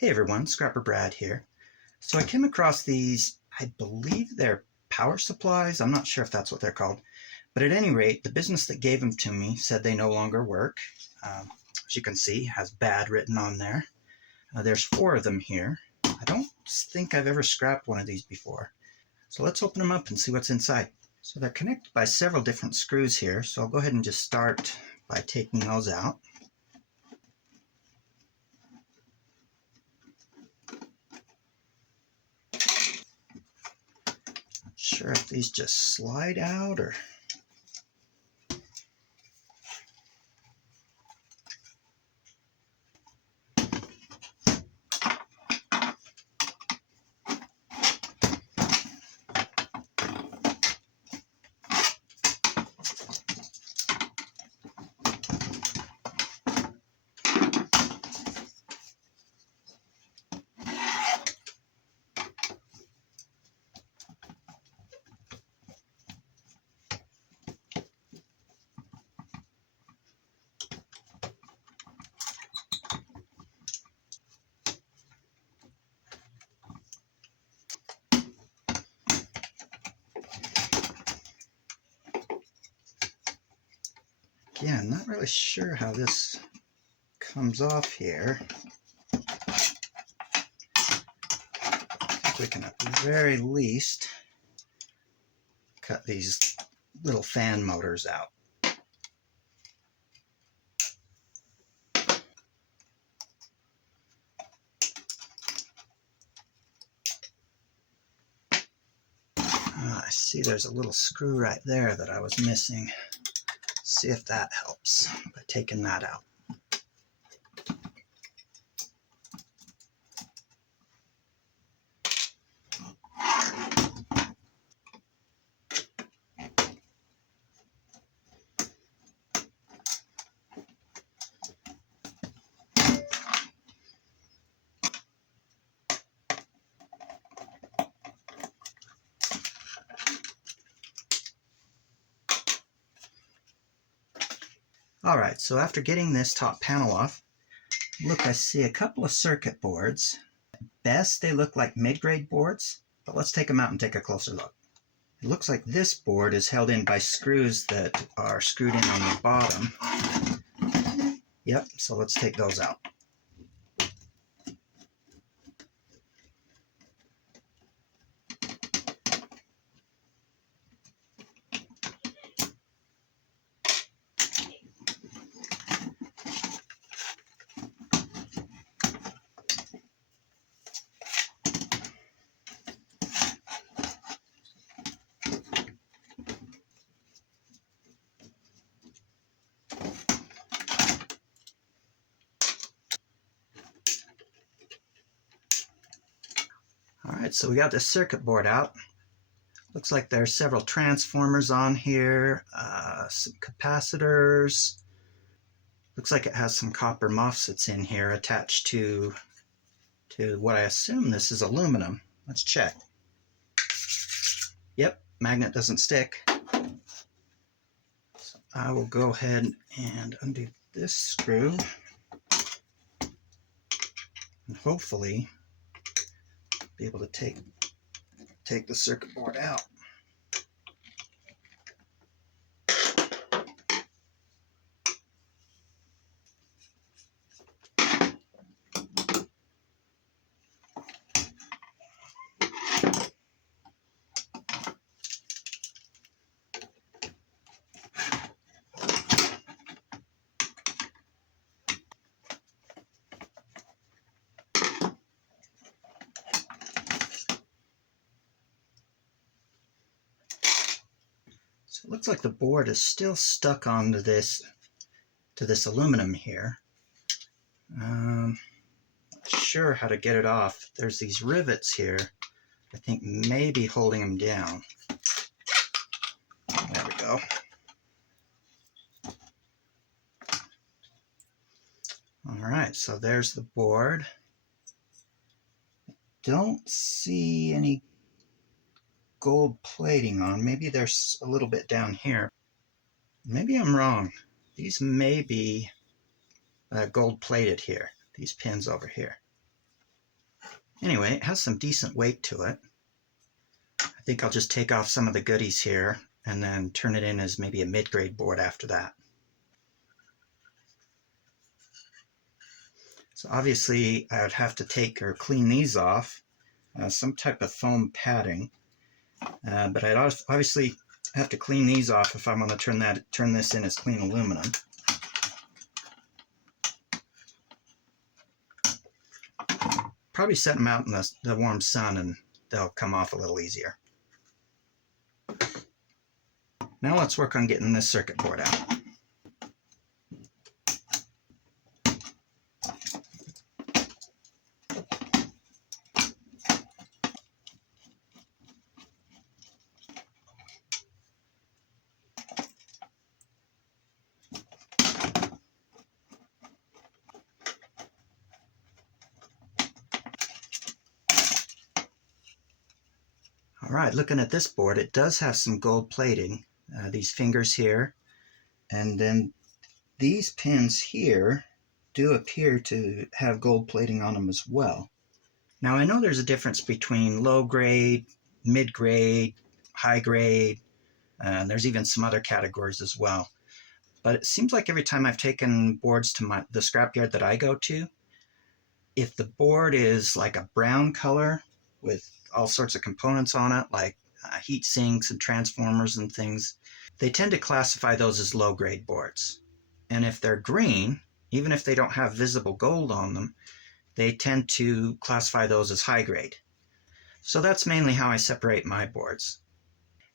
Hey everyone, Scrapper Brad here. So I came across these, I believe they're power supplies. I'm not sure if that's what they're called. But at any rate, the business that gave them to me said they no longer work. As you can see, has bad written on there. There's 4 of them here. I don't think I've ever scrapped one of these before. So let's open them up and see what's inside. So they're connected by several different screws here. So I'll go ahead and just start by taking those out. Not sure if these just slide out or... Again, not really sure how this comes off here. I think we can at the very least cut these little fan motors out. I see there's a little screw right there that I was missing. See if that helps by taking that out. Alright, so after getting this top panel off, look, I see a couple of circuit boards. At best, they look like mid-grade boards, but let's take them out and take a closer look. It looks like this board is held in by screws that are screwed in on the bottom. Yep, so let's take those out. Alright, so we got the circuit board out. Looks like there are several transformers on here, some capacitors. Looks like it has some copper MOSFETs in here attached to what I assume this is aluminum. Let's check. Yep, magnet doesn't stick. So I will go ahead and undo this screw and hopefully be able to take the circuit board out. So it looks like the board is still stuck onto this aluminum here. Not sure how to get it off. There's these rivets here, I think maybe holding them down. There we go. Alright, so there's the board. Don't see any gold plating on. Maybe there's a little bit down here. Maybe I'm wrong. These may be gold plated here, these pins over here. Anyway, it has some decent weight to it. I think I'll just take off some of the goodies here and then turn it in as maybe a mid-grade board after that. So obviously I would have to take or clean these off, some type of foam padding, but I'd obviously have to clean these off if I want to turn this in as clean aluminum. Probably set them out in the warm sun and they'll come off a little easier. Now let's work on getting this circuit board out. All right, looking at this board, it does have some gold plating. These fingers here, and then these pins here do appear to have gold plating on them as well. Now I know there's a difference between low grade, mid grade, high grade, and there's even some other categories as well. But it seems like every time I've taken boards to the scrapyard that I go to, if the board is like a brown color with all sorts of components on it, like heat sinks and transformers and things, they tend to classify those as low grade boards. And if they're green, even if they don't have visible gold on them, they tend to classify those as high grade. So that's mainly how I separate my boards.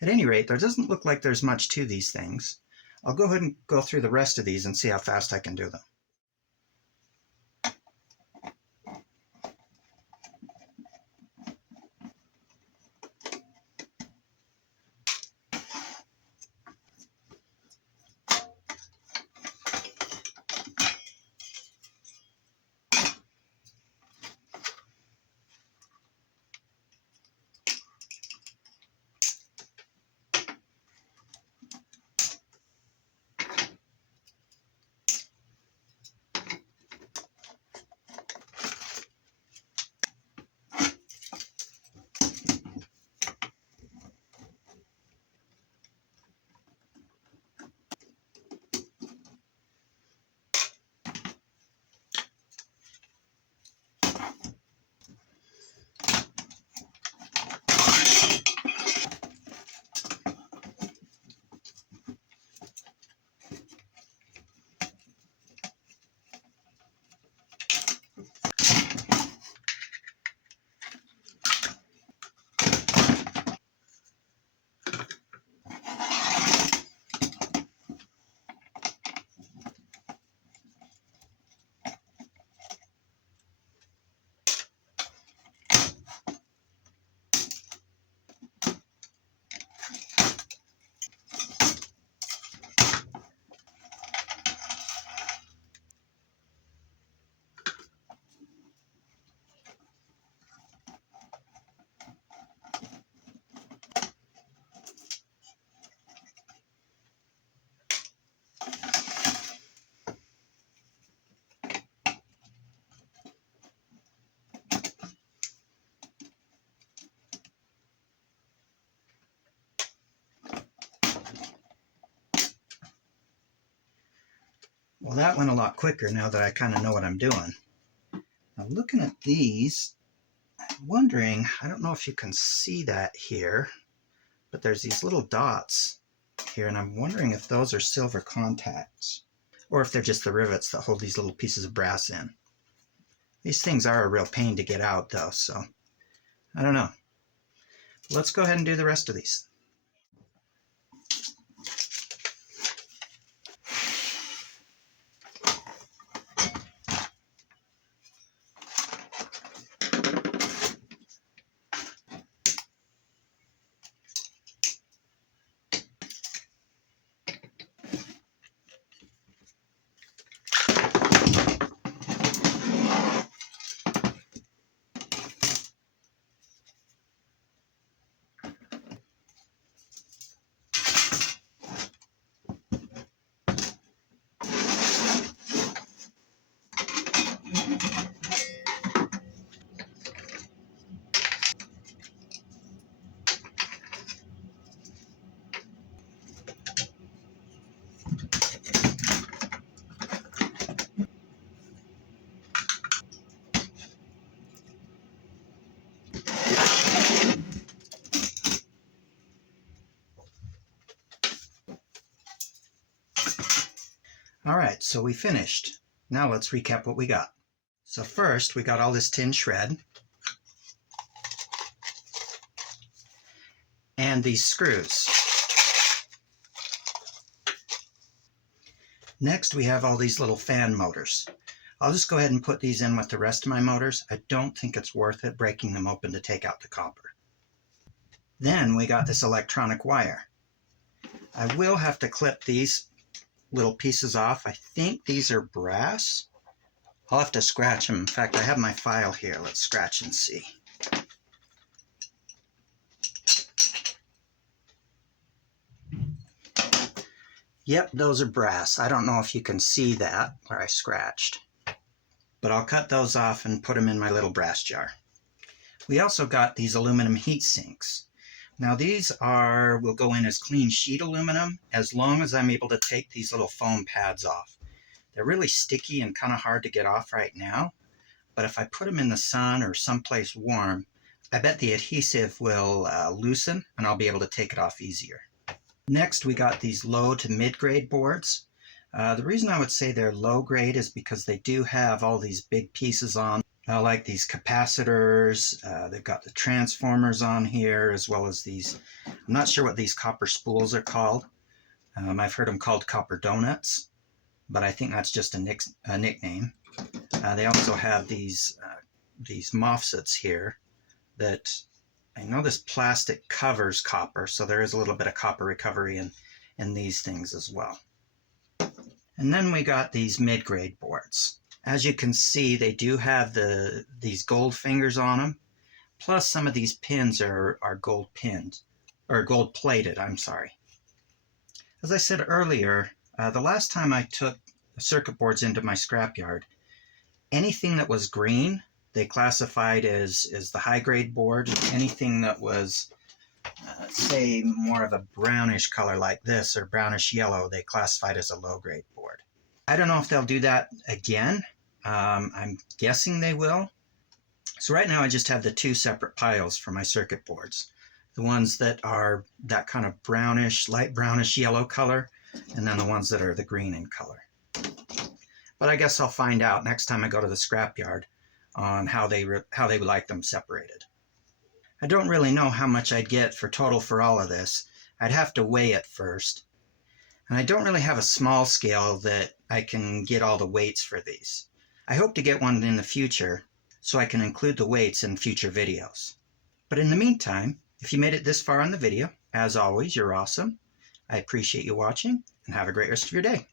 At any rate, there doesn't look like there's much to these things. I'll go ahead and go through the rest of these and see how fast I can do them. Well, that went a lot quicker now that I kind of know what I'm doing. Now looking at these, I'm wondering, I don't know if you can see that here, but there's these little dots here, and I'm wondering if those are silver contacts, or if they're just the rivets that hold these little pieces of brass in. These things are a real pain to get out though, so I don't know. Let's go ahead and do the rest of these. so we finished. Now let's recap what we got. So first, we got all this tin shred and these screws. Next, we have all these little fan motors. I'll just go ahead and put these in with the rest of my motors. I don't think it's worth it breaking them open to take out the copper. Then we got this electronic wire. I will have to clip these little pieces off. I think these are brass. I'll have to scratch them. In fact, I have my file here. Let's scratch and see. Yep, those are brass. I don't know if you can see that where I scratched, but I'll cut those off and put them in my little brass jar. We also got these aluminum heat sinks. Now these will go in as clean sheet aluminum as long as I'm able to take these little foam pads off. They're really sticky and kind of hard to get off right now, but if I put them in the sun or someplace warm, I bet the adhesive will loosen and I'll be able to take it off easier. Next, we got these low to mid-grade boards. The reason I would say they're low grade is because they do have all these big pieces on, like these capacitors. They've got the transformers on here, as well as these, I'm not sure what these copper spools are called. I've heard them called copper donuts, but I think that's just a nickname. They also have these MOSFETs here that I know this plastic covers copper, so there is a little bit of copper recovery in these things as well. And then we got these mid-grade boards. As you can see, they do have these gold fingers on them, plus some of these pins are gold pinned, or gold plated, I'm sorry. As I said earlier, the last time I took circuit boards into my scrapyard, anything that was green, they classified as the high-grade board. Anything that was, say, more of a brownish color like this or brownish yellow, they classified as a low-grade board. I don't know if they'll do that again. I'm guessing they will. So right now I just have the two separate piles for my circuit boards. The ones that are that kind of brownish, light brownish yellow color, and then the ones that are the green in color. But I guess I'll find out next time I go to the scrapyard on how they would like them separated. I don't really know how much I'd get for total for all of this. I'd have to weigh it first. And I don't really have a small scale that I can get all the weights for these. I hope to get one in the future so I can include the weights in future videos. But in the meantime, if you made it this far in the video, as always, you're awesome. I appreciate you watching and have a great rest of your day.